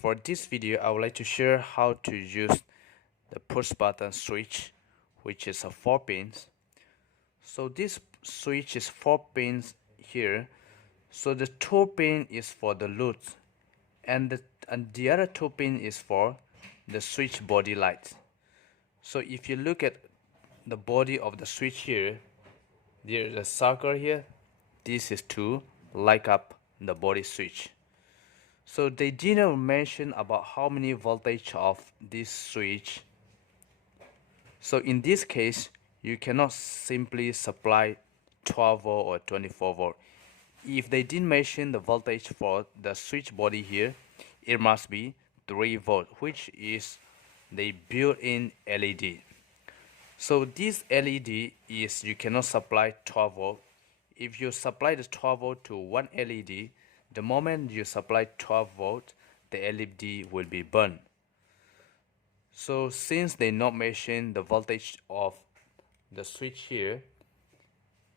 For this video, I would like to share how to use the push button switch, which is a 4 pins. So this switch is 4 pins here. So the 2 pin is for the load, and the other 2 pin is for the switch body light. So if you look at the body of the switch here, there is a circle here. This is to light up the body switch. So they didn't mention about how many voltage of this switch. So in this case, you cannot simply supply 12 volt or 24 volt. If they didn't mention the voltage for the switch body here, it must be 3 volt, which is the built-in LED. So this LED is, you cannot supply 12 volt. If you supply the 12 volt to one LED, the moment you supply 12 volt, the LED will be burned. So since they not mention the voltage of the switch here,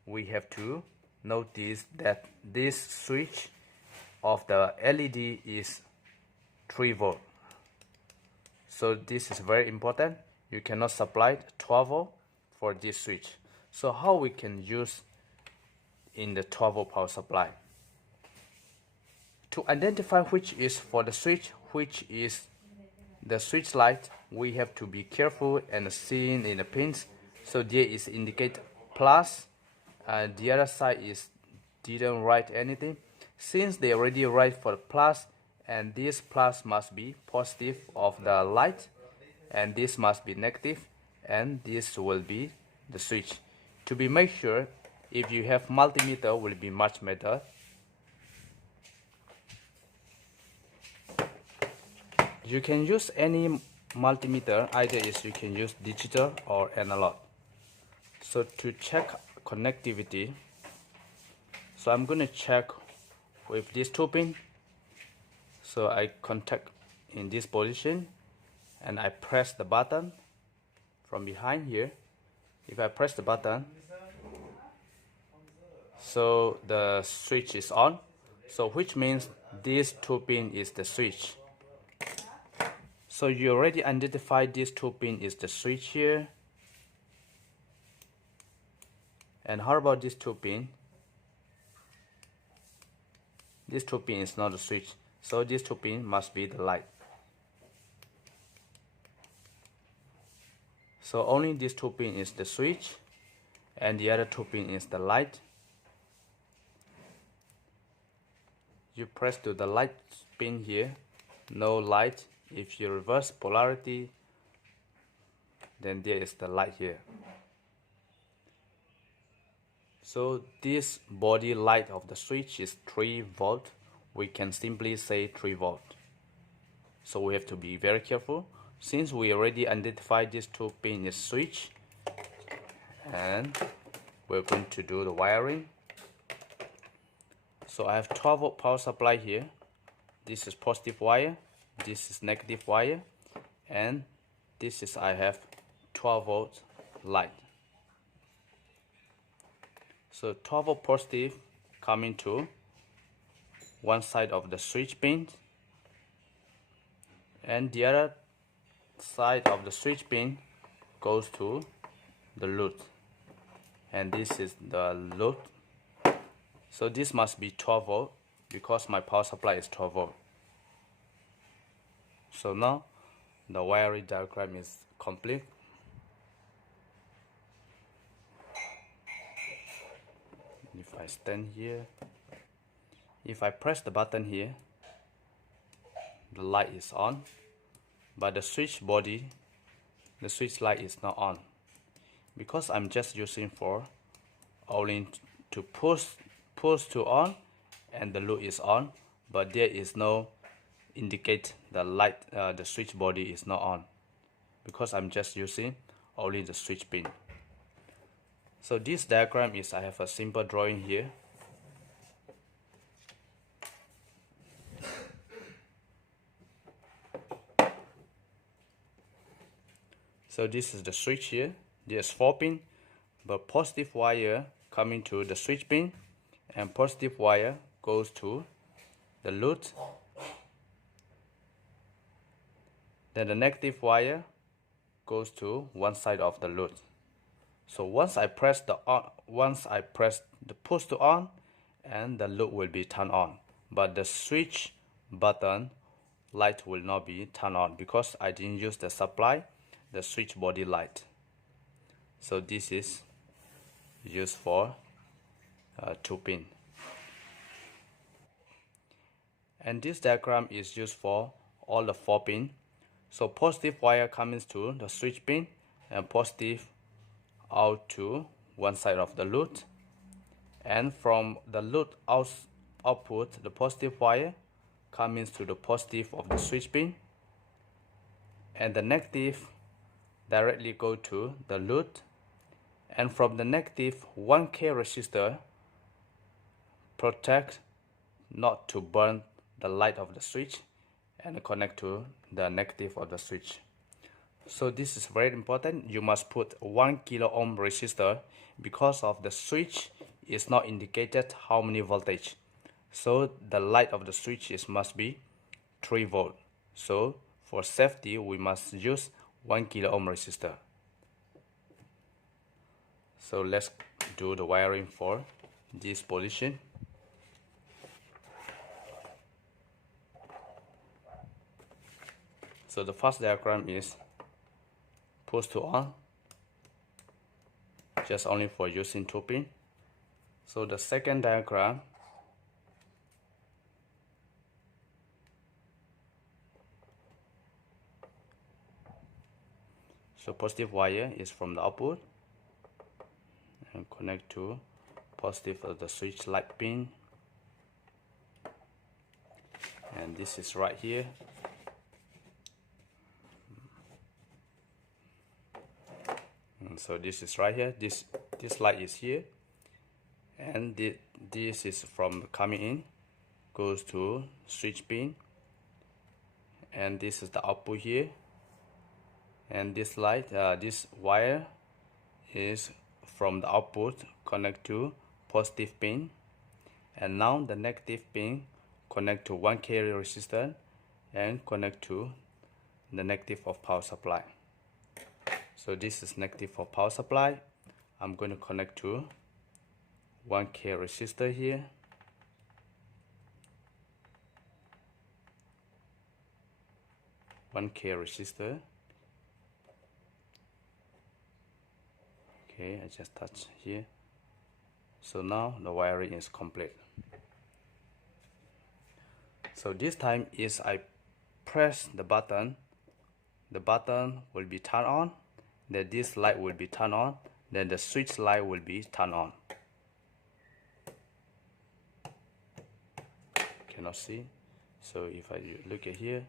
we have to notice that this switch of the LED is 3 volt. So this is very important. You cannot supply 12 volt for this switch. So how we can use in the 12 volt power supply? To identify which is for the switch, which is the switch light, we have to be careful and seeing in the pins. So there is indicate plus, and the other side is didn't write anything. Since they already write for plus, and this plus must be positive of the light, and this must be negative, and this will be the switch. To be make sure, if you have multimeter, will be much better. You can use any multimeter, either is you can use digital or analog. So to check connectivity, so I'm going to check with this 2 pin. So I contact in this position and I press the button from behind here. If I press the button, so the switch is on, so which means this 2 pin is the switch. So you already identified this 2 pin is the switch here. And how about this 2 pin? This 2 pin is not a switch, so this 2 pin must be the light. So only this 2 pin is the switch, and the other 2 pin is the light. You press to the light pin here, no light. If you reverse polarity, then there is the light here. So this body light of the switch is 3 volt. We can simply say 3 volt. So we have to be very careful. Since we already identified this 2 pin is switch, and we're going to do the wiring. So I have 12 volt power supply here. This is positive wire, this is negative wire, and this is I have 12 volt light. So 12 volt positive coming to one side of the switch pin, and the other side of the switch pin goes to the load, and this is the load. So this must be 12 volt because my power supply is 12 volt. So now the wiring diagram is complete. If I stand here, if I press the button here, the light is on, but the switch body, the switch light is not on, because I'm just using for only to push to on, and the load is on, but there is no indicate the light, the switch body is not on, because I'm just using only the switch pin. So this diagram is, I have a simple drawing here. So this is the switch here. There's 4 pin, but positive wire coming to the switch pin, and positive wire goes to the load, Then the negative wire goes to one side of the load. So once I press the push to on, and the load will be turned on, but the switch button light will not be turned on because I didn't use the supply, the switch body light. So this is used for 2-pin. And this diagram is used for all the 4-pin. So positive wire comes to the switch pin and positive out to one side of the load, and from the load output, the positive wire comes to the positive of the switch pin, and the negative directly go to the load, and from the negative 1K resistor protect not to burn the light of the switch and connect to the negative of the switch. So this is very important. You must put 1 kilo ohm resistor because of the switch is not indicated how many voltage. So the light of the switch must be 3 volt. So for safety, we must use 1 kilo ohm resistor. So let's do the wiring for this position. So the first diagram is push to on, just only for using 2-pin. So the second diagram, so positive wire is from the output and connect to positive of the switch light pin, and this is right here. And so this is right here, this light is here, and this is from coming in, goes to switch pin, and this is the output here, and this light, this wire is from the output connect to positive pin, and now the negative pin connect to 1K resistor and connect to the negative of power supply. So this is negative for power supply. I'm going to connect to 1K resistor here. Okay, I just touch here. So now the wiring is complete. So this time is I press the button will be turned on, then this light will be turned on, then the switch light will be turned on. Cannot see. So if I look at here,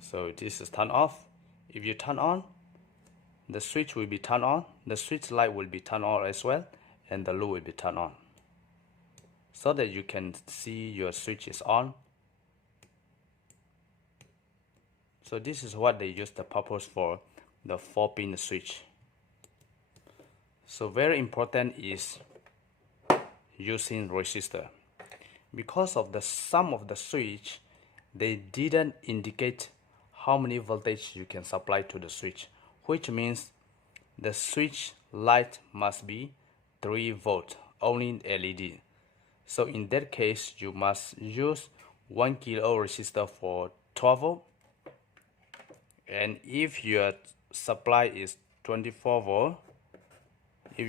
so this is turned off. If you turn on, the switch will be turned on, the switch light will be turned on as well, and the load will be turned on, so that you can see your switch is on. So this is what they use the purpose for the 4-pin switch. So very important is using resistor. Because of the sum of the switch, they didn't indicate how many voltage you can supply to the switch, which means the switch light must be 3 volt, only LED. So in that case, you must use 1 kilo resistor for 12 volt. And if your supply is 24 volt, your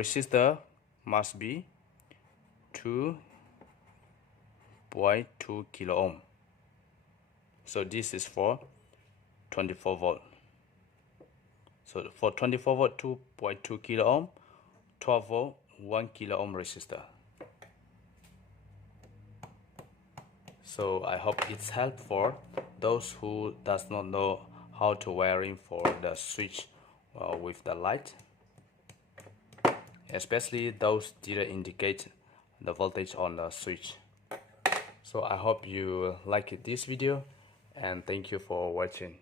resistor must be 2.2 kilo ohm. So this is for 24 volt. So for 24 volt, 2.2 kilo ohm, 12 volt, 1 kilo ohm resistor. So I hope it's helpful for those who does not know how to wiring for the switch with the light, especially those didn't indicate the voltage on the switch. So I hope you like this video, and thank you for watching.